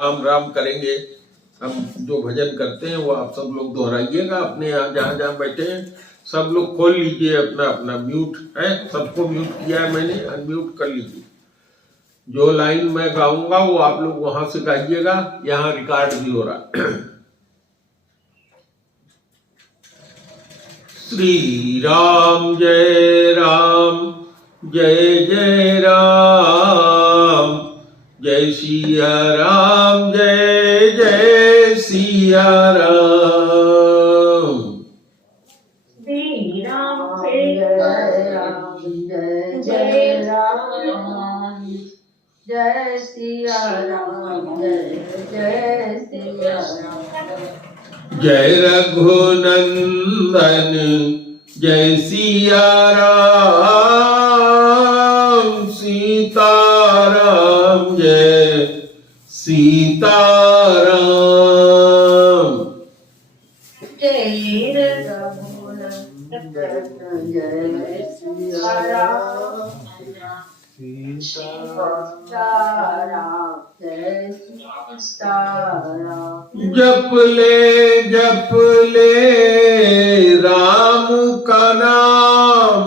राम राम करेंगे। हम जो भजन करते हैं वो आप सब लोग दोहराइएगा। अपने यहाँ जहाँ जहाँ बैठे हैं सब लोग खोल लीजिए अपना अपना म्यूट है, सबको म्यूट किया है मैंने, अनम्यूट कर लीजिए। जो लाइन मैं गाऊंगा वो आप लोग वहां से गाइएगा, यहाँ रिकॉर्ड भी हो रहा है। श्री राम जय जय राम, जय सिया राम जय जय सिया राम। श्री राम जय राम जय जय राम, जय सिया राम जय जय सिया राम। जय रघुनंदन जय सिया राम, सीताराम जय सीताराम। जय रघुनंदन जय सिया राम, सीताराम जय सीताराम। जप ले राम का नाम,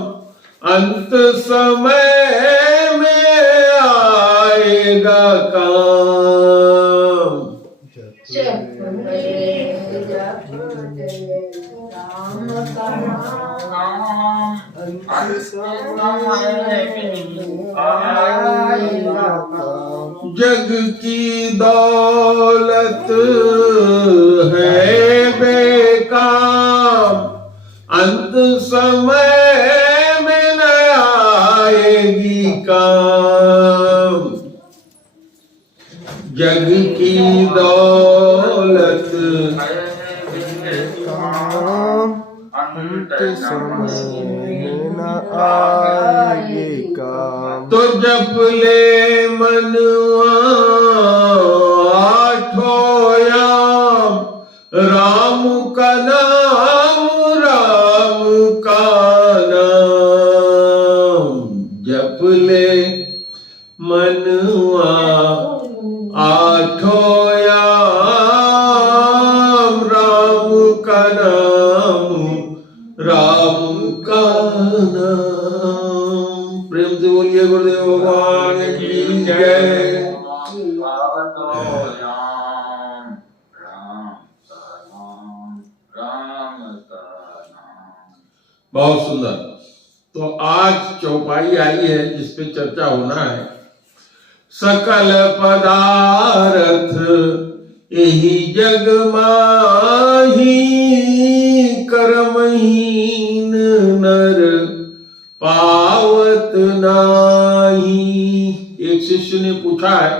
अंत समय में आएगा काम। जप ले राम का नाम, अंत समय में आएगा काम। जग की दौलत है बेकाम, अंत समय में न आएगी काम। जग की दौलत अंत समय न आएगी काम। तो जप ले मनवा आठों याम, राम का नाम राम का नाम। जप ले मनवा आठों याम, राम का नाम राम का नाम। प्रेम से बोलिए गुरुदेव भगवान की जय। बहुत सुंदर। तो आज चौपाई आई है जिस पे चर्चा होना है। सकल पदार्थ यही जग माही, कर्महीन नर पावत नाही। एक शिष्य ने पूछा है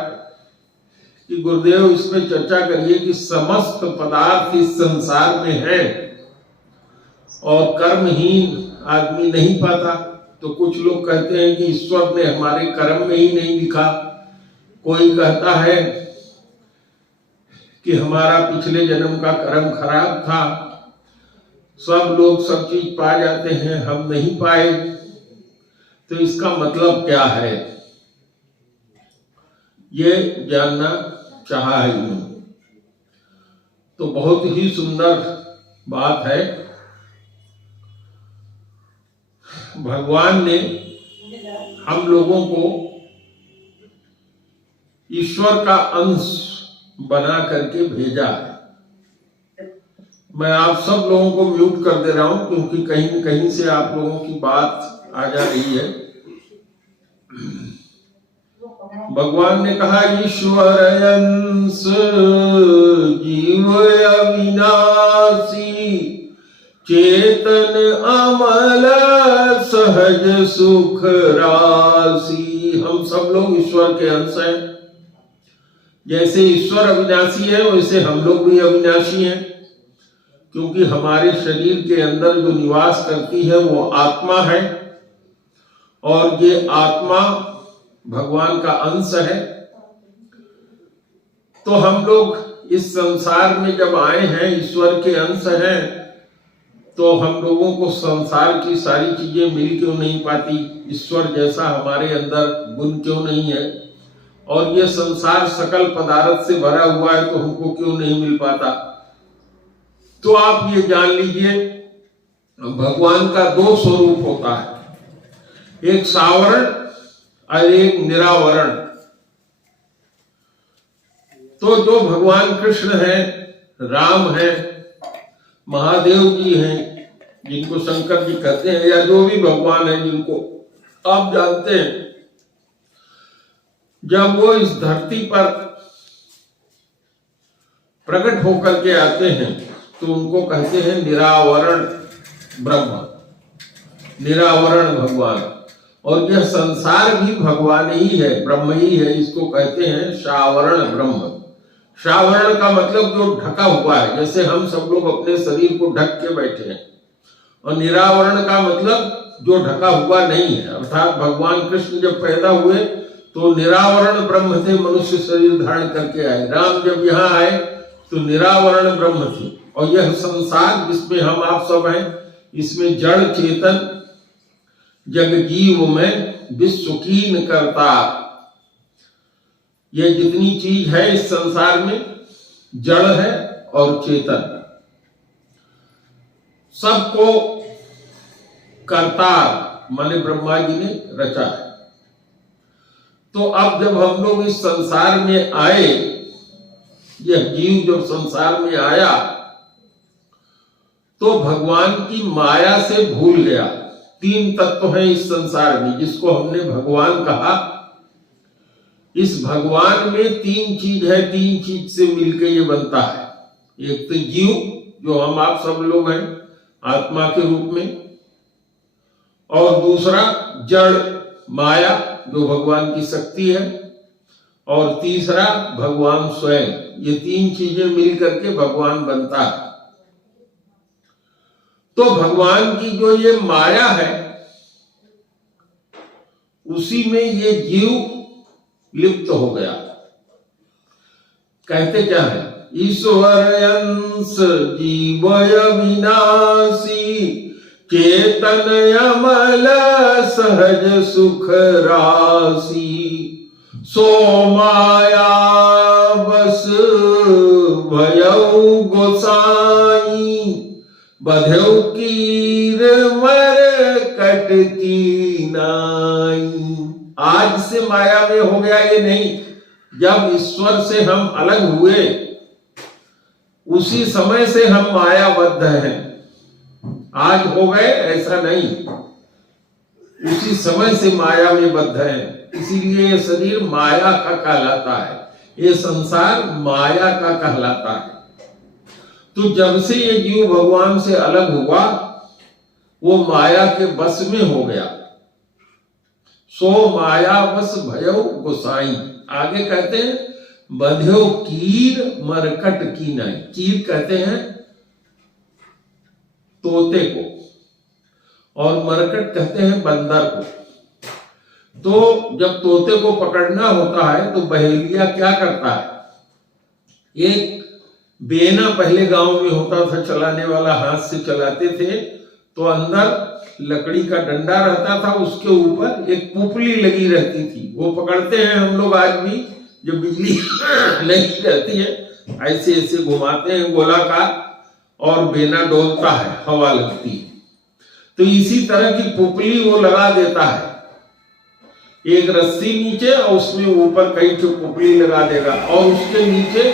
कि गुरुदेव इस पे चर्चा करिए कि समस्त पदार्थ इस संसार में है और कर्महीन आदमी नहीं पाता। तो कुछ लोग कहते हैं कि ईश्वर ने हमारे कर्म में ही नहीं लिखा। कोई कहता है कि हमारा पिछले जन्म का कर्म खराब था, सब लोग सब चीज पा जाते हैं, हम नहीं पाए। तो इसका मतलब क्या है, ये जानना चाहा है। तो बहुत ही सुंदर बात है। भगवान ने हम लोगों को ईश्वर का अंश बना करके भेजा है। मैं आप सब लोगों को म्यूट कर दे रहा हूं क्योंकि कहीं न कहीं से आप लोगों की बात आ जा रही है। भगवान ने कहा ईश्वर अंश जीव अविनाशी, चेतन अमल सहज सुख राशि। हम सब लोग ईश्वर के अंश हैं। जैसे ईश्वर अविनाशी है वैसे हम लोग भी अविनाशी हैं, क्योंकि हमारे शरीर के अंदर जो निवास करती है वो आत्मा है और ये आत्मा भगवान का अंश है। तो हम लोग इस संसार में जब आए हैं, ईश्वर के अंश हैं, तो हम लोगों को संसार की सारी चीजें मिल क्यों नहीं पाती? ईश्वर जैसा हमारे अंदर गुण क्यों नहीं है? और ये संसार सकल पदार्थ से भरा हुआ है, तो हमको क्यों नहीं मिल पाता? तो आप ये जान लीजिए, भगवान का दो स्वरूप होता है, एक सावरण और एक निरावरण। तो जो भगवान कृष्ण है, राम है, महादेव जी हैं, जिनको शंकर जी कहते हैं, या जो भी भगवान है जिनको आप जानते हैं, जब वो इस धरती पर प्रकट होकर के आते हैं तो उनको कहते हैं निरावरण ब्रह्म, निरावरण भगवान। और यह संसार भी भगवान ही है, ब्रह्म ही है, इसको कहते हैं शावरण ब्रह्म। शावरण का मतलब जो ढका हुआ है, जैसे हम सब लोग अपने शरीर को ढक के बैठे हैं। और निरावरण का मतलब जो ढका हुआ नहीं है, अर्थात भगवान कृष्ण जब पैदा हुए तो निरावरण ब्रह्म थे, मनुष्य शरीर धारण करके आए। राम जब यहाँ आए तो निरावरण ब्रह्म थे। और यह संसार जिसमें हम आप सब हैं, इसमें जड़ चेतन जग जीव में विश्व कीन करता, ये जितनी चीज है इस संसार में, जड़ है और चेतन, सबको करतार माने ब्रह्मा जी ने रचा है। तो अब जब हम लोग इस संसार में आए, यह जीव जब संसार में आया तो भगवान की माया से भूल गया। तीन तत्व हैं इस संसार में, जिसको हमने भगवान कहा। इस भगवान में तीन चीज है, तीन चीज से मिलकर ये बनता है। एक तो जीव, जो हम आप सब लोग हैं आत्मा के रूप में, और दूसरा जड़ माया जो भगवान की शक्ति है, और तीसरा भगवान स्वयं। ये तीन चीजें मिलकर के भगवान बनता है। तो भगवान की जो ये माया है, उसी में ये जीव लिप्त हो गया। कहते क्या है? ईश्वर अंश जीवय विनाशी, चेतन अमल सहज सुख राशि, सो माया बस भयउ गोसाई, बधौ कीर मर कट की नाई। आज से माया में हो गया ये नहीं, जब ईश्वर से हम अलग हुए उसी समय से हम मायाबद्ध हैं। आज हो गए ऐसा नहीं, उसी समय से माया में बद्ध है। इसीलिए ये शरीर माया का कहलाता है, ये संसार माया का कहलाता है। तो जब से ये जीव भगवान से अलग हुआ, वो माया के बस में हो गया। सो माया बस भयउ गोसाई। आगे कहते हैं बध्यो कीर मरकट की नाई। कीर कहते हैं तोते को, और मरकट कहते हैं बंदर को। तो जब तोते को पकड़ना होता है तो बहेलिया क्या करता है? एक बेना पहले गांव में होता था, चलाने वाला हाथ से चलाते थे, तो अंदर लकड़ी का डंडा रहता था, उसके ऊपर एक पुपली लगी रहती थी। वो पकड़ते हैं हम लोग आज भी, जब बिजली नहीं रहती है, ऐसे ऐसे घुमाते हैं गोलाकार, और बेना डोलता है, हवा लगती है। तो इसी तरह की पुपली वो लगा देता है, एक रस्सी नीचे और उसमें ऊपर कई ठो पुपली लगा देगा, और उसके नीचे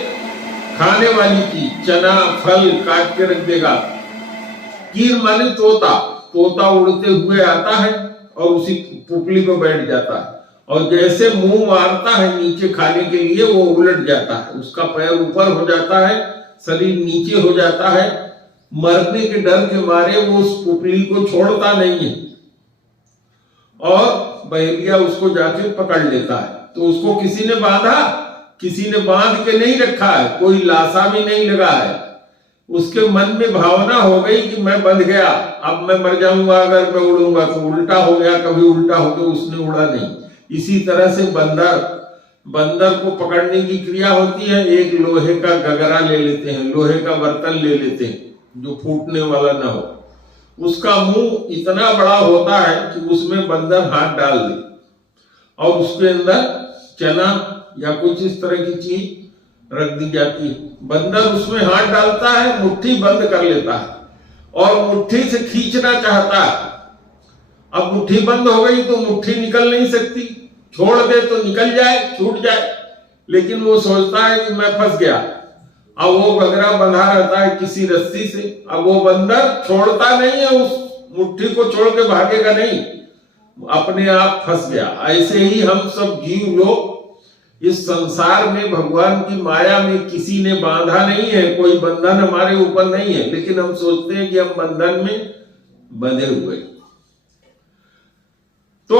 खाने वाली चीज, चना फल काट के रख देगा। कीर माने तोता, तोता उड़ते हुए आता है और उसी पुपली पर बैठ जाता है, और जैसे मुंह मारता है नीचे खाने के लिए, वो उलट जाता है, उसका पैर ऊपर हो जाता है, शरीर नीचे हो जाता है। मरने के डर के मारे वो उस पुपली को छोड़ता नहीं है, और बहेलिया उसको जाके पकड़ लेता है। तो उसको किसी ने बांधा, किसी ने बांध के नहीं रखा है, कोई लाशा भी नहीं लगा है। उसके मन में भावना हो गई कि मैं बंध गया, अब मैं मर जाऊंगा अगर मैं उड़ूंगा तो। उल्टा हो गया, कभी उल्टा हो गया, उसने उड़ा नहीं। इसी तरह से बंदर को पकड़ने की क्रिया होती है। एक लोहे का गगरा ले लेते हैं, लोहे का बर्तन ले लेते हैं जो फूटने वाला ना हो। उसका मुंह इतना बड़ा होता है कि उसमें बंदर हाथ डाल दे, और उसके अंदर चना या कुछ इस तरह की चीज रख दी जाती है। बंदर उसमें हाथ डालता है, मुट्ठी बंद कर लेता है और मुट्ठी से खींचना चाहता है। अब मुट्ठी बंद हो गई तो मुट्ठी निकल नहीं सकती, छोड़ दे तो निकल जाए, छूट जाए, लेकिन वो सोचता है कि मैं फंस गया। अब वो बगरा बंधा रहता है किसी रस्सी से। अब वो बंदर छोड़ता नहीं है, उस मुट्ठी को छोड़ के भागेगा नहीं, अपने आप फंस गया। ऐसे ही हम सब जीव लोग इस संसार में भगवान की माया में किसी ने बांधा नहीं है, कोई बंधन हमारे ऊपर नहीं है, लेकिन हम सोचते हैं कि हम बंधन में बंधे हुए। तो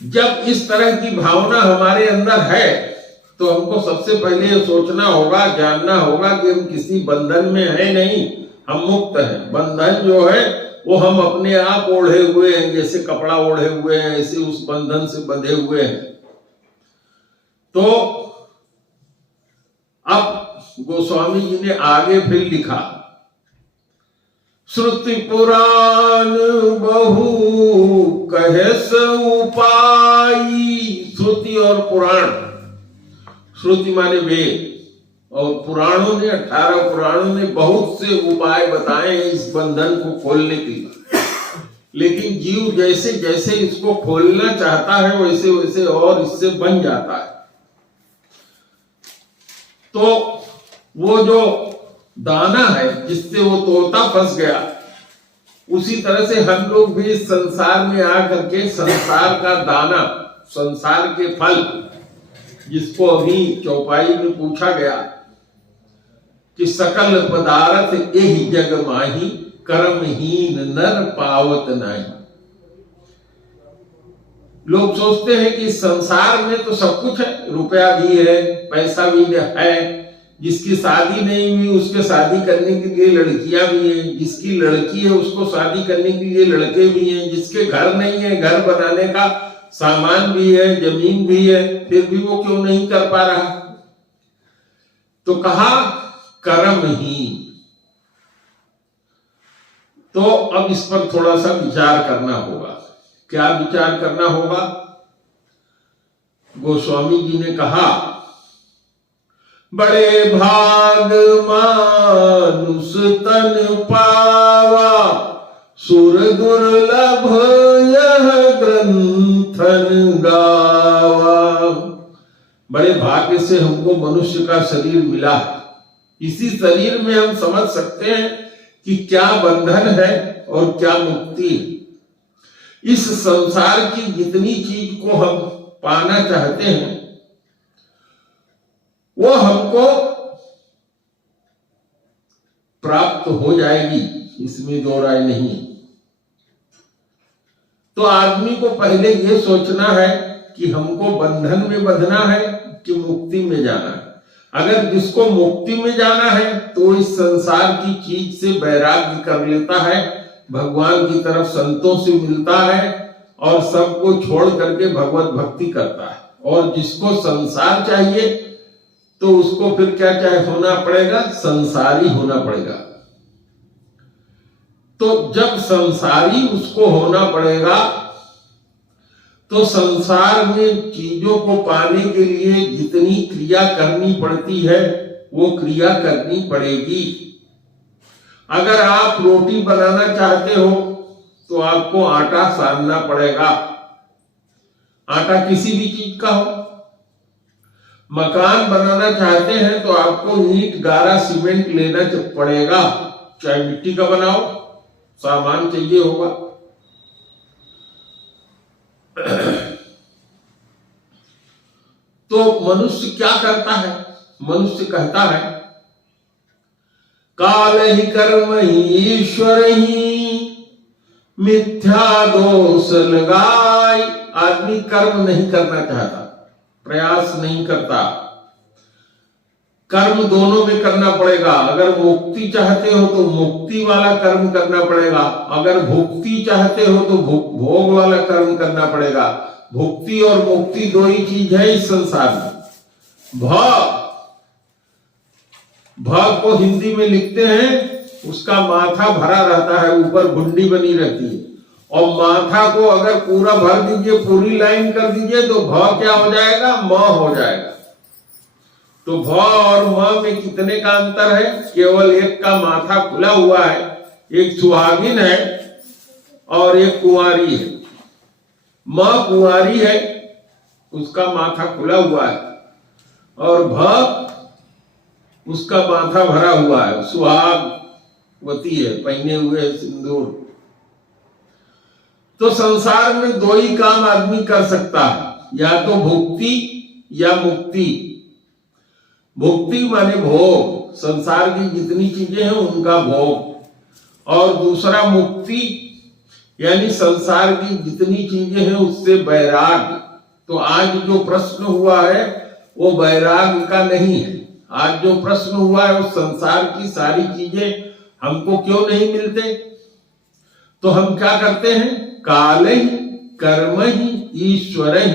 जब इस तरह की भावना हमारे अंदर है तो हमको सबसे पहले ये सोचना होगा, जानना होगा कि हम किसी बंधन में है नहीं, हम मुक्त हैं। बंधन जो है वो हम अपने आप ओढ़े हुए हैं, जैसे कपड़ा ओढ़े हुए हैं, ऐसे उस बंधन से बंधे हुए हैं। तो अब गोस्वामी जी ने आगे फिर लिखा, श्रुति पुराण बहु कहे उपाई। श्रुति और पुराण, श्रुति माने वेद, और पुराणों ने 18 पुराणों ने बहुत से उपाय बताए हैं इस बंधन को खोलने के लिए, लेकिन जीव जैसे जैसे इसको खोलना चाहता है वैसे वैसे और इससे बन जाता है। तो वो जो दाना है जिससे वो तोता फंस गया, उसी तरह से हम लोग भी इस संसार में आकर के संसार का दाना, संसार के फल, जिसको अभी चौपाई में पूछा गया कि सकल पदार्थ एहि जग माही, कर्महीन नर पावत नहीं। लोग सोचते हैं कि संसार में तो सब कुछ है, रुपया भी है, पैसा भी है, जिसकी शादी नहीं हुई उसके शादी करने के लिए लड़कियां भी हैं, जिसकी लड़की है उसको शादी करने के लिए लड़के भी हैं, जिसके घर नहीं है घर बनाने का सामान भी है, जमीन भी है, फिर भी वो क्यों नहीं कर पा रहा? तो कहा कर्महीन। तो अब इस पर थोड़ा सा विचार करना होगा। क्या विचार करना होगा? गोस्वामी जी ने कहा, बड़े भाग मानुष तन पावा, सुर दुर्लभ यह ग्रंथन गावा। बड़े भाग्य से हमको मनुष्य का शरीर मिला है। इसी शरीर में हम समझ सकते हैं कि क्या बंधन है और क्या मुक्ति है। इस संसार की जितनी चीज को हम पाना चाहते हैं वो हमको प्राप्त हो जाएगी, इसमें दो राय नहीं। तो आदमी को पहले ये सोचना है कि हमको बंधन में बंधना है कि मुक्ति में जाना है। अगर जिसको मुक्ति में जाना है तो इस संसार की चीज से वैराग्य कर लेता है, भगवान की तरफ संतों से मिलता है और सबको छोड़ करके भगवत भक्ति करता है। और जिसको संसार चाहिए तो उसको फिर क्या होना पड़ेगा? संसारी होना पड़ेगा। तो जब संसारी उसको होना पड़ेगा तो संसार में चीजों को पाने के लिए जितनी क्रिया करनी पड़ती है वो क्रिया करनी पड़ेगी। अगर आप रोटी बनाना चाहते हो तो आपको आटा सानना पड़ेगा, आटा किसी भी चीज का हो। मकान बनाना चाहते हैं तो आपको ईंट, गारा, सीमेंट लेना पड़ेगा, चाहे मिट्टी का बनाओ, सामान चाहिए होगा। तो मनुष्य क्या करता है? मनुष्य कहता है काल ही कर्म ही ईश्वर ही, मिथ्या दोष लगाए। आदमी कर्म नहीं करना चाहता, प्रयास नहीं करता। कर्म दोनों में करना पड़ेगा। अगर मुक्ति चाहते हो तो मुक्ति वाला कर्म करना पड़ेगा, अगर भुक्ति चाहते हो तो भोग वाला कर्म करना पड़ेगा। भुक्ति और मुक्ति दो ही चीज है इस संसार में। भ को हिंदी में लिखते हैं, उसका माथा भरा रहता है, ऊपर गुंडी बनी रहती है, और माथा को अगर पूरा भर दीजिए, पूरी लाइन कर दीजिए, तो भ क्या हो जाएगा, म हो जाएगा। तो भ और म में कितने का अंतर है, केवल एक का माथा खुला हुआ है, एक सुहागिन है और एक कुंवारी है। म कुंवारी है, उसका माथा खुला हुआ है, और भ उसका माथा भरा हुआ है, सुहागवती है, पहने हुए सिंदूर। तो संसार में दो ही काम आदमी कर सकता है, या तो भुक्ति या मुक्ति। भुक्ति माने भोग, संसार की जितनी चीजें हैं उनका भोग, और दूसरा मुक्ति यानी संसार की जितनी चीजें हैं उससे वैराग्य। तो आज जो प्रश्न हुआ है वो वैराग्य का नहीं है। आज जो प्रश्न हुआ है वो संसार की सारी चीजें हमको क्यों नहीं मिलते, तो हम क्या करते हैं, काल ही कर्म ही ईश्वर ही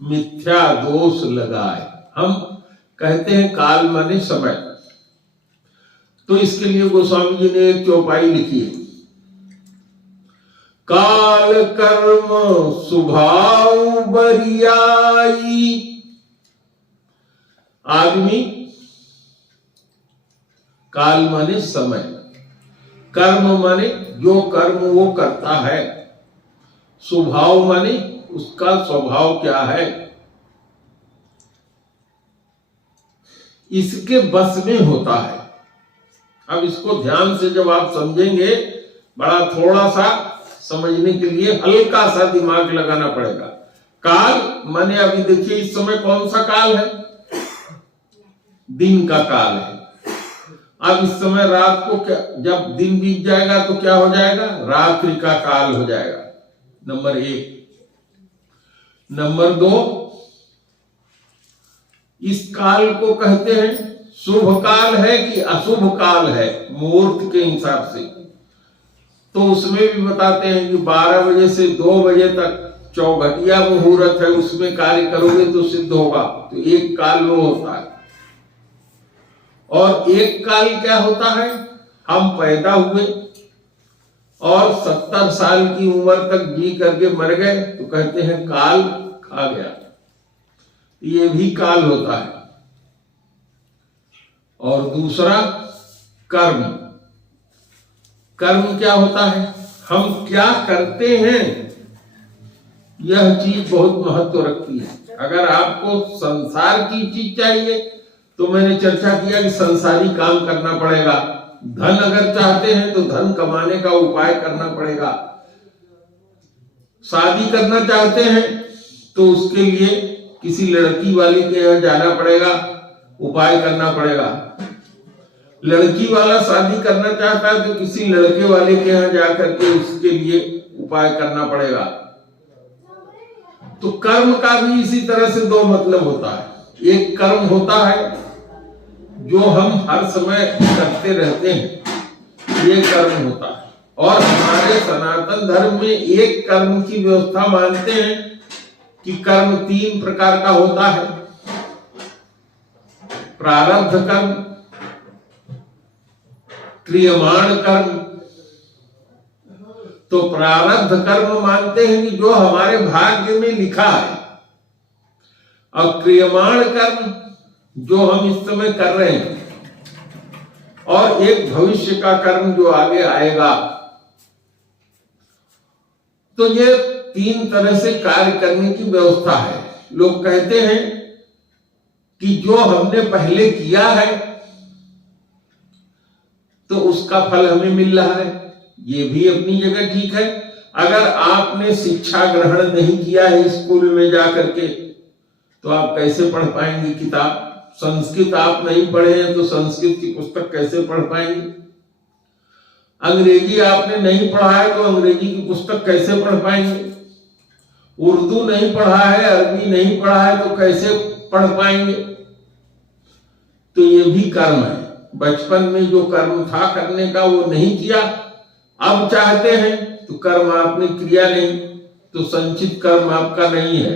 मिथ्या दोष लगाए। हम कहते हैं काल माने समय। तो इसके लिए गोस्वामी जी ने एक चौपाई लिखी है, काल कर्म स्वभाव बरियाई। आदमी, काल माने समय, कर्म माने जो कर्म वो करता है, स्वभाव माने उसका स्वभाव क्या है, इसके बस में होता है। अब इसको ध्यान से जब आप समझेंगे, बड़ा थोड़ा सा समझने के लिए हल्का सा दिमाग लगाना पड़ेगा। काल माने अभी देखिए इस समय कौन सा काल है, दिन का काल है। अब इस समय रात को क्या, जब दिन बीत जाएगा तो क्या हो जाएगा, रात्रि का काल हो जाएगा, नंबर 1। नंबर 2, इस काल को कहते हैं शुभ काल है कि अशुभ काल है, मुहूर्त के हिसाब से। तो उसमें भी बताते हैं कि 12 बजे से 2 बजे तक चौघटिया मुहूर्त है, उसमें कार्य करोगे तो सिद्ध होगा। तो एक काल वो होता है। और एक काल क्या होता है, हम पैदा हुए और 70 साल की उम्र तक जी करके मर गए तो कहते हैं काल खा गया, ये भी काल होता है। और दूसरा कर्म। कर्म क्या होता है, हम क्या करते हैं, यह चीज बहुत महत्व रखती है। अगर आपको संसार की चीज चाहिए तो मैंने चर्चा किया कि संसारी काम करना पड़ेगा। धन अगर चाहते हैं तो धन कमाने का उपाय करना पड़ेगा। शादी करना चाहते हैं तो उसके लिए किसी लड़की वाली के यहाँ जाना पड़ेगा, उपाय करना पड़ेगा। लड़की वाला शादी करना चाहता है तो किसी लड़के वाले के यहाँ जाकर के उसके लिए उपाय करना पड़ेगा। तो कर्म का भी इसी तरह से 2 मतलब होता है। एक कर्म होता है जो हम हर समय करते रहते हैं, ये कर्म होता है। और हमारे सनातन धर्म में एक कर्म की व्यवस्था मानते हैं कि कर्म 3 प्रकार का होता है, प्रारब्ध कर्म, क्रियमाण कर्म। तो प्रारब्ध कर्म मानते हैं कि जो हमारे भाग्य में लिखा है, और क्रियमाण कर्म जो हम इस समय कर रहे हैं, और एक भविष्य का कर्म जो आगे आएगा। तो ये 3 तरह से कार्य करने की व्यवस्था है। लोग कहते हैं कि जो हमने पहले किया है तो उसका फल हमें मिल रहा है, ये भी अपनी जगह ठीक है। अगर आपने शिक्षा ग्रहण नहीं किया है स्कूल में जाकर के तो आप कैसे पढ़ पाएंगे किताब। संस्कृत आप नहीं पढ़े हैं तो संस्कृत की पुस्तक कैसे पढ़ पाएंगे। अंग्रेजी आपने नहीं पढ़ा है तो अंग्रेजी की पुस्तक कैसे पढ़ पाएंगे। उर्दू नहीं पढ़ा है, अरबी नहीं पढ़ा है तो कैसे पढ़ पाएंगे। तो ये भी कर्म है। बचपन में जो कर्म था करने का वो नहीं किया, अब चाहते हैं तो कर्म आपने किया नहीं, तो संचित कर्म आपका नहीं है।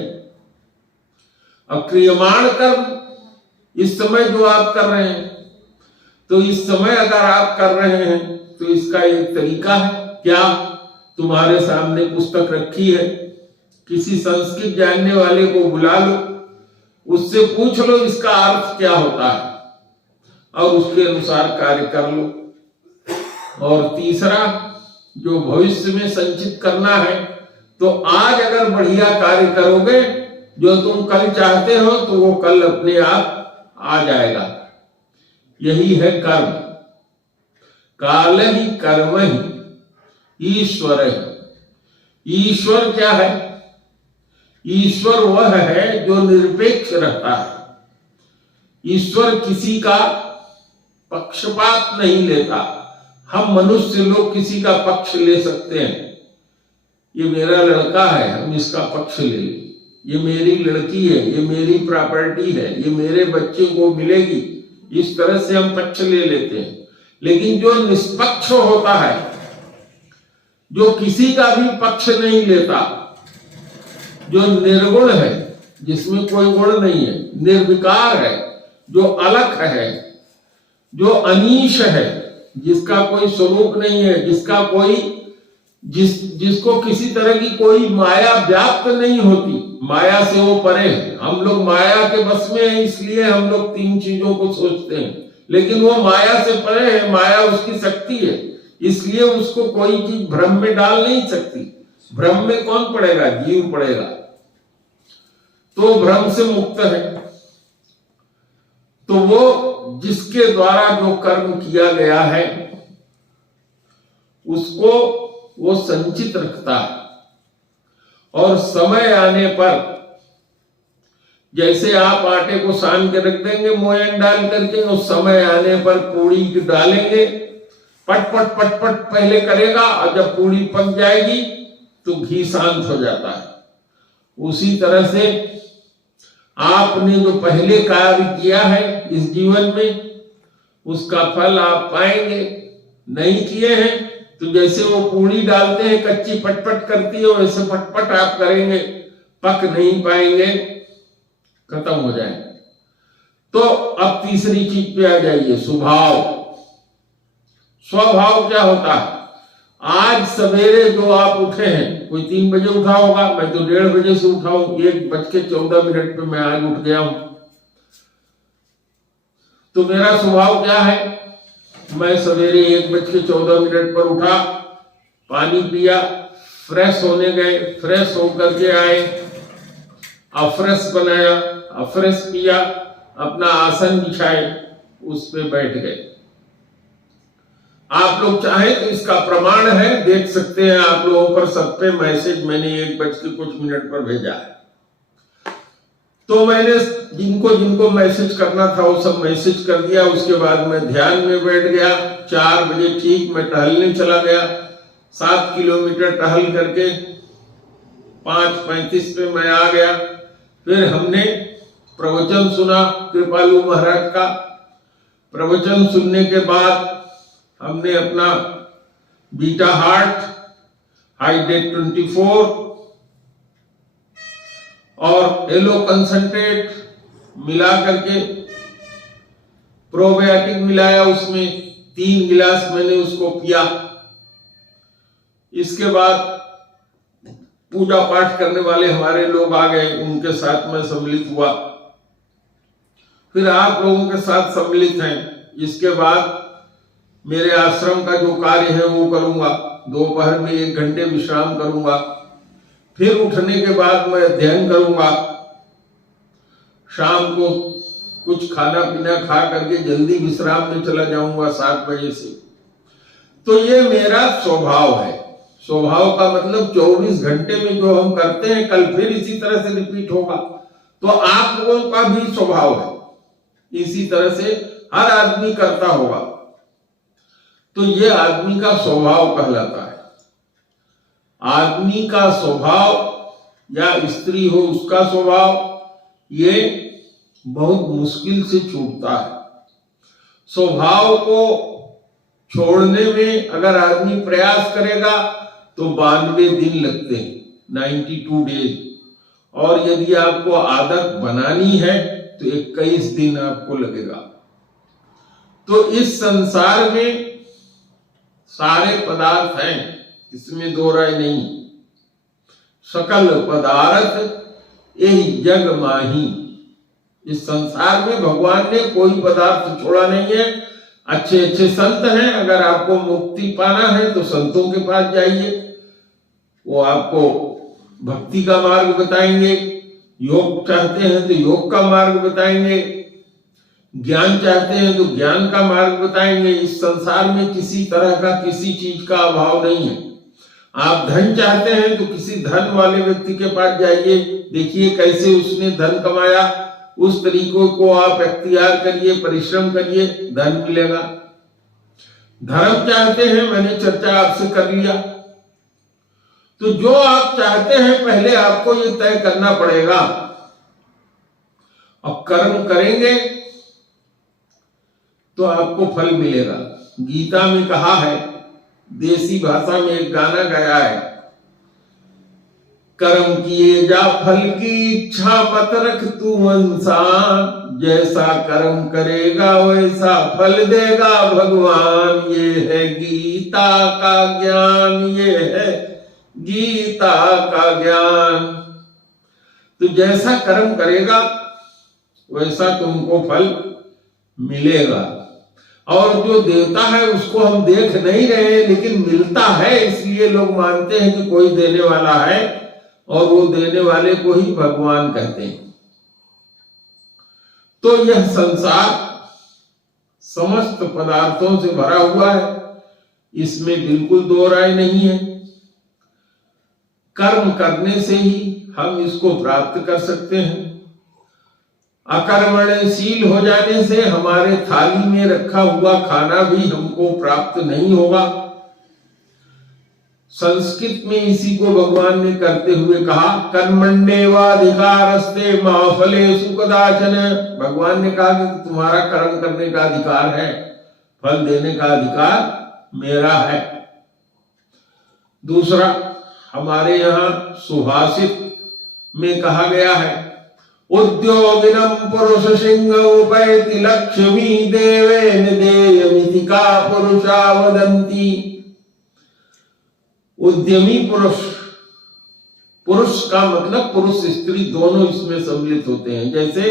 अब क्रियमाण कर्म इस समय जो आप कर रहे हैं, तो इस समय अगर आप कर रहे हैं तो इसका एक तरीका है क्या, तुम्हारे सामने पुस्तक रखी है, किसी संस्कृत जानने वाले को बुला लो, उससे पूछ लो इसका अर्थ क्या होता है और उसके अनुसार कार्य कर लो। और तीसरा, जो भविष्य में संचित करना है, तो आज अगर बढ़िया कार्य करोगे, जो तुम कल चाहते हो, तो वो कल अपने आप आ जाएगा। यही है कर्म। काल ही कर्म ही ईश्वर है। ईश्वर क्या है? ईश्वर वह है जो निरपेक्ष रहता है। ईश्वर किसी का पक्षपात नहीं लेता। हम मनुष्य लोग किसी का पक्ष ले सकते हैं, ये मेरा लड़का है, हम इसका पक्ष ले लें, ये मेरी लड़की है, ये मेरी प्रॉपर्टी है, ये मेरे बच्चे को मिलेगी, इस तरह से हम पक्ष ले लेते हैं। लेकिन जो निष्पक्ष होता है, जो किसी का भी पक्ष नहीं लेता, जो निर्गुण है, जिसमें कोई गुण नहीं है, निर्विकार है, जो अलग है, जो अनीश है, जिसका कोई स्वरूप नहीं है, जिसका कोई जिसको किसी तरह की कोई माया व्याप्त नहीं होती, माया से वो परे है। हम लोग माया के बस में हैं, इसलिए हम लोग तीन चीजों को सोचते हैं, लेकिन वो माया से परे है। माया उसकी शक्ति है, इसलिए उसको कोई चीज भ्रम में डाल नहीं सकती। भ्रम में कौन पड़ेगा? जीव पड़ेगा। तो भ्रम से मुक्त है। तो वो जिसके द्वारा जो कर्म किया गया है, उसको वो संचित रखता है। और समय आने पर, जैसे आप आटे को सान के रख देंगे मोयन डाल करके, उस समय आने पर पूड़ी डालेंगे, पट पट पट पट पहले करेगा, और जब पूड़ी पक जाएगी तो घी शांत हो जाता है। उसी तरह से आपने जो पहले कार्य किया है इस जीवन में, उसका फल आप पाएंगे। नहीं किए हैं तो जैसे वो पूड़ी डालते हैं, कच्ची पटपट करती है, वैसे पटपट आप करेंगे, पक नहीं पाएंगे, खत्म हो जाएंगे। तो अब तीसरी चीज पे आ जाइए, स्वभाव। स्वभाव क्या होता है? आज सवेरे जो आप उठे हैं, कोई 3 बजे उठा होगा, मैं तो 1:30 बजे से उठा हूं, 1:14 पे मैं आज उठ गया हूं। तो मेरा स्वभाव क्या है? मैं सवेरे 1:14 पर उठा, पानी पिया, फ्रेश होने गए, फ्रेश होकर के आए, अफ्रेश बनाया, अफ्रेश पिया, अपना आसन बिछाए, उस पे बैठ गए। आप लोग चाहें तो इसका प्रमाण है, देख सकते हैं आप लोगों पर सब पे मैसेज मैंने 1:00 पर भेजा है। तो मैंने जिनको जिनको मैसेज करना था वो सब मैसेज कर दिया। उसके बाद मैं ध्यान में बैठ गया। 4 बजे ठीक मैं टहलने चला गया। 7 किलोमीटर टहल करके 5:35 पे मैं आ गया। फिर हमने प्रवचन सुना कृपालु महाराज का। प्रवचन सुनने के बाद हमने अपना बीटा हार्ट, हाइड्रेट 24 और एलो कंसंट्रेट मिला करके, प्रोबायोटिक मिलाया, उसमें 3 गिलास मैंने उसको पिया। इसके बाद पूजा पाठ करने वाले हमारे लोग आ गए, उनके साथ मैं सम्मिलित हुआ। फिर आप लोगों के साथ सम्मिलित हैं। इसके बाद मेरे आश्रम का जो कार्य है वो करूंगा। दोपहर में 1 घंटे विश्राम करूंगा। फिर उठने के बाद मैं अध्ययन करूंगा। शाम को कुछ खाना पीना खा करके जल्दी विश्राम में चला जाऊंगा 7 बजे से। तो ये मेरा स्वभाव है। स्वभाव का मतलब 24 घंटे में जो हम करते हैं, कल फिर इसी तरह से रिपीट होगा। तो आप लोगों का भी स्वभाव है, इसी तरह से हर आदमी करता होगा। तो ये आदमी का स्वभाव कहलाता है। आदमी का स्वभाव या स्त्री हो उसका स्वभाव, ये बहुत मुश्किल से छूटता है। स्वभाव को छोड़ने में अगर आदमी प्रयास करेगा तो 92 दिन लगते हैं, 92 डेज। और यदि आपको आदत बनानी है तो 21 दिन आपको लगेगा। तो इस संसार में सारे पदार्थ हैं, इसमें दो राय नहीं। सकल पदार्थ यही जग माही। इस संसार में भगवान ने कोई पदार्थ छोड़ा नहीं है। अच्छे अच्छे संत हैं, अगर आपको मुक्ति पाना है तो संतों के पास जाइए, वो आपको भक्ति का मार्ग बताएंगे। योग चाहते हैं तो योग का मार्ग बताएंगे, ज्ञान चाहते हैं तो ज्ञान का मार्ग बताएंगे। इस संसार में किसी तरह का किसी चीज का अभाव नहीं है। आप धन चाहते हैं तो किसी धन वाले व्यक्ति के पास जाइए, देखिए कैसे उसने धन कमाया, उस तरीकों को आप अख्तियार करिए, परिश्रम करिए, धन मिलेगा। धर्म चाहते हैं, मैंने चर्चा आपसे कर लिया। तो जो आप चाहते हैं पहले आपको ये तय करना पड़ेगा, अब कर्म करेंगे तो आपको फल मिलेगा। गीता में कहा है, देसी भाषा में एक गाना गाया है, कर्म किए जा फल की इच्छा मत रख तू इंसान, जैसा कर्म करेगा वैसा फल देगा भगवान। ये है गीता का ज्ञान, ये है गीता का ज्ञान। तो जैसा कर्म करेगा वैसा तुमको फल मिलेगा। और जो देवता है उसको हम देख नहीं रहे, लेकिन मिलता है, इसलिए लोग मानते हैं कि कोई देने वाला है, और वो देने वाले को ही भगवान कहते हैं। तो यह संसार समस्त पदार्थों से भरा हुआ है, इसमें बिल्कुल दो राय नहीं है। कर्म करने से ही हम इसको प्राप्त कर सकते हैं। अकर्मण्यशील हो जाने से हमारे थाली में रखा हुआ खाना भी हमको प्राप्त नहीं होगा। संस्कृत में इसी को भगवान ने करते हुए कहा, कर्मण्येवाधिकारस्ते मा फलेषु कदाचन। भगवान ने कहा कि तुम्हारा कर्म करने का अधिकार है, फल देने का अधिकार मेरा है। दूसरा, हमारे यहाँ सुभाषित में कहा गया है, उद्योगिनम पुरुष सिंह उपैति लक्ष्मी देवेन देयमिति का पुरुषा वदन्ति। उद्यमी पुरुष, पुरुष का मतलब पुरुष स्त्री दोनों इसमें सम्मिलित होते हैं। जैसे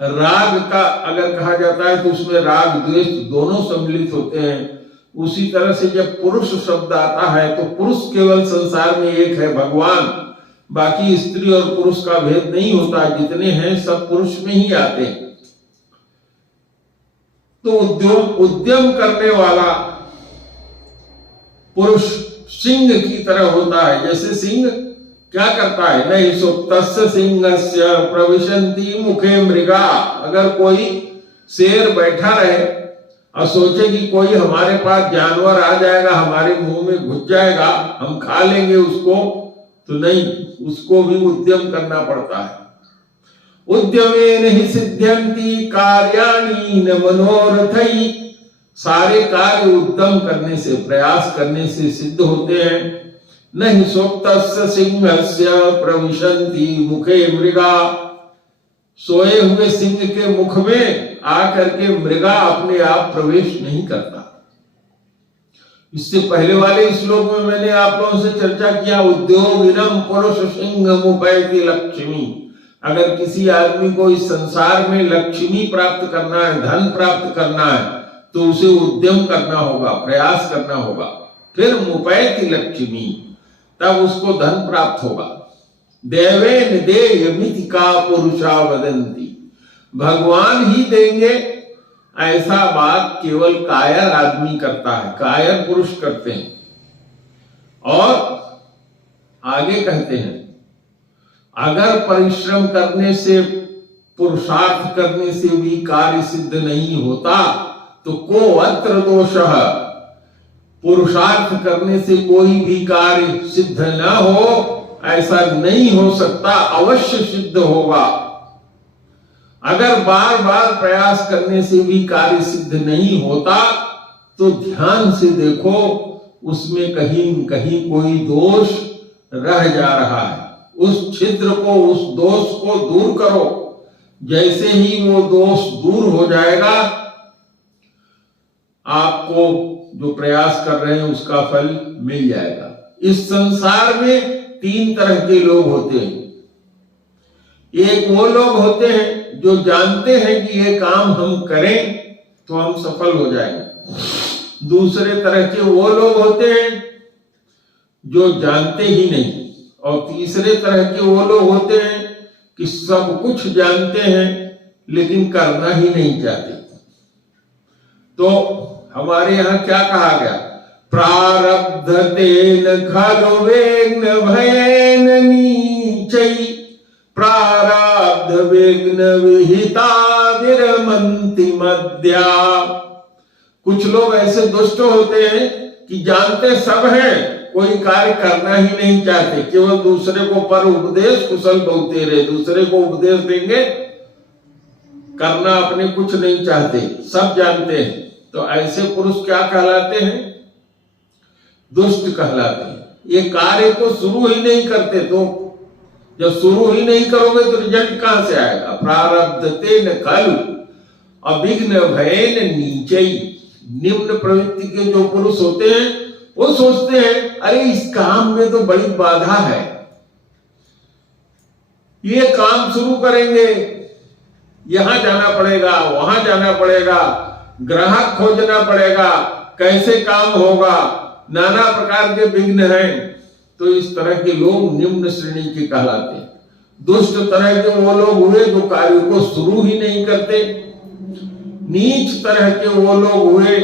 राग का अगर कहा जाता है तो उसमें राग द्वेष दोनों सम्मिलित होते हैं, उसी तरह से जब पुरुष शब्द आता है तो पुरुष केवल संसार में एक है, भगवान। बाकी स्त्री और पुरुष का भेद नहीं होता, जितने हैं सब पुरुष में ही आते हैं। तो उद्यम करने वाला पुरुष सिंह की तरह होता है। जैसे सिंह क्या करता है, नहीं सुप्तस्य सिंहस्य प्रविशन्ति मुखे मृगा। अगर कोई शेर बैठा रहे और सोचे कि कोई हमारे पास जानवर आ जाएगा, हमारे मुंह में घुस जाएगा, हम खा लेंगे उसको, तो नहीं, उसको भी उद्यम करना पड़ता है। उद्यमेन हि सिद्ध्यन्ति कार्याणि न मनोरथै। सारे कार्य उद्यम करने से, प्रयास करने से सिद्ध होते हैं। नहीं सुप्तस्य सिंहस्य प्रविशन्ति मुखे मृगा। सोए हुए सिंह के मुख में आकर के मृगा अपने आप प्रवेश नहीं करता। इससे पहले वाले श्लोक में मैंने आप लोगों से चर्चा किया, उद्योगिनम पुरुष सिंह उपैति लक्ष्मी। अगर किसी आदमी को इस संसार में लक्ष्मी प्राप्त करना है, धन प्राप्त करना है, तो उसे उद्यम करना होगा, प्रयास करना होगा। फिर उपैति लक्ष्मी, तब उसको धन प्राप्त होगा। देवेन देयमिति का पुरुषा वदन्ति। भगवान ही देंगे ऐसा बात केवल कायर आदमी करता है, कायर पुरुष करते हैं। और आगे कहते हैं, अगर परिश्रम करने से, पुरुषार्थ करने से भी कार्य सिद्ध नहीं होता तो को अत्र दोषः। पुरुषार्थ करने से कोई भी कार्य सिद्ध न हो ऐसा नहीं हो सकता, अवश्य सिद्ध होगा। अगर बार बार प्रयास करने से भी कार्य सिद्ध नहीं होता तो ध्यान से देखो, उसमें कहीं कहीं कोई दोष रह जा रहा है। उस छिद्र को, उस दोष को दूर करो। जैसे ही वो दोष दूर हो जाएगा, आपको जो प्रयास कर रहे हैं उसका फल मिल जाएगा। इस संसार में 3 तरह के लोग होते हैं। एक वो लोग होते हैं जो जानते हैं कि ये काम हम करें तो हम सफल हो जाएंगे। दूसरे तरह के वो लोग होते हैं जो जानते ही नहीं। और तीसरे तरह के वो लोग होते हैं कि सब कुछ जानते हैं लेकिन करना ही नहीं चाहते। तो हमारे यहाँ क्या कहा गया? प्रारब्ध तेन खलु विघ्न भयेन नीचै, प्रारब्ध विघ्न विहिता विरमन्ति मद्या। कुछ लोग ऐसे दुष्ट होते हैं कि जानते सब हैं, कोई कार्य करना ही नहीं चाहते, केवल दूसरे को पर उपदेश कुशल बोलते रहे, दूसरे को उपदेश देंगे, करना अपने कुछ नहीं चाहते, सब जानते हैं। तो ऐसे पुरुष क्या कहलाते हैं? दुष्ट कहलाते हैं। ये कार्य को शुरू ही नहीं करते, तो जब शुरू ही नहीं करोगे तो रिजल्ट कहां से आएगा? प्रारब्ध तेन खलु अविघ्न भयेन नीचै। निम्न प्रवृत्ति के जो पुरुष होते हैं वो सोचते हैं अरे इस काम में तो बड़ी बाधा है, ये काम शुरू करेंगे, यहां जाना पड़ेगा, वहां जाना पड़ेगा, ग्राहक खोजना पड़ेगा, कैसे काम होगा, नाना प्रकार के विघ्न हैं। तो इस तरह के लोग निम्न श्रेणी के कहलाते हैं। दुष्ट तरह के वो लोग हुए जो कार्य को शुरू ही नहीं करते। नीच तरह के वो लोग हुए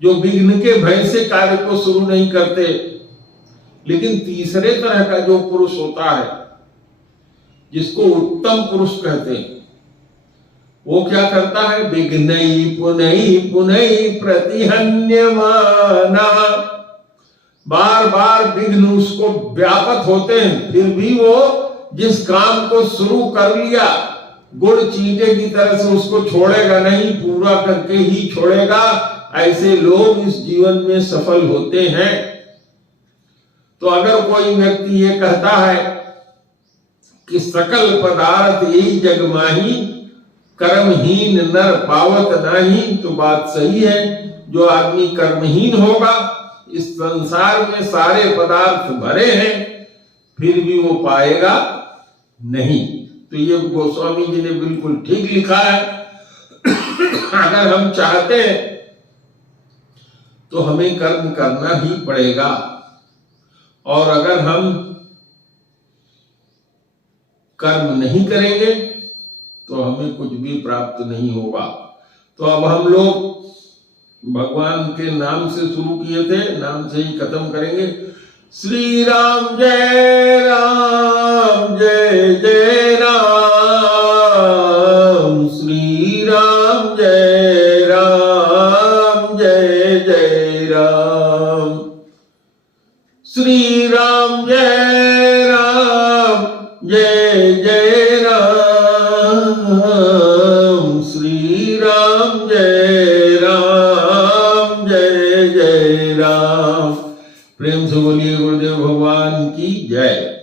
जो विघ्न के भय से कार्य को शुरू नहीं करते। लेकिन तीसरे तरह का जो पुरुष होता है, जिसको उत्तम पुरुष कहते हैं, वो क्या करता है? विघ्नई पुनई पुनई प्रतिहन्यमाना। बार बार विघ्न उसको व्यापत होते हैं, फिर भी वो जिस काम को शुरू कर लिया गुड़ चींटे की तरह से उसको छोड़ेगा नहीं, पूरा करके ही छोड़ेगा। ऐसे लोग इस जीवन में सफल होते हैं। तो अगर कोई व्यक्ति ये कहता है कि सकल पदार्थ यही जग माही, कर्महीन नर पावत नाही, तो बात सही है। जो आदमी कर्महीन होगा, इस संसार में सारे पदार्थ भरे हैं, फिर भी वो पाएगा नहीं। तो ये गोस्वामी जी ने बिल्कुल ठीक लिखा है। अगर हम चाहते हैं तो हमें कर्म करना ही पड़ेगा, और अगर हम कर्म नहीं करेंगे तो हमें कुछ भी प्राप्त नहीं होगा। तो अब हम लोग भगवान के नाम से शुरू किए थे, नाम से ही खत्म करेंगे। श्री राम जय राम जय जय राम, श्री राम जय राम जय जय राम, श्री राम जय राम जय जय राम, श्री राम जय राम जय जय राम। प्रेम से बोलिए गुरुदेव भगवान की जय।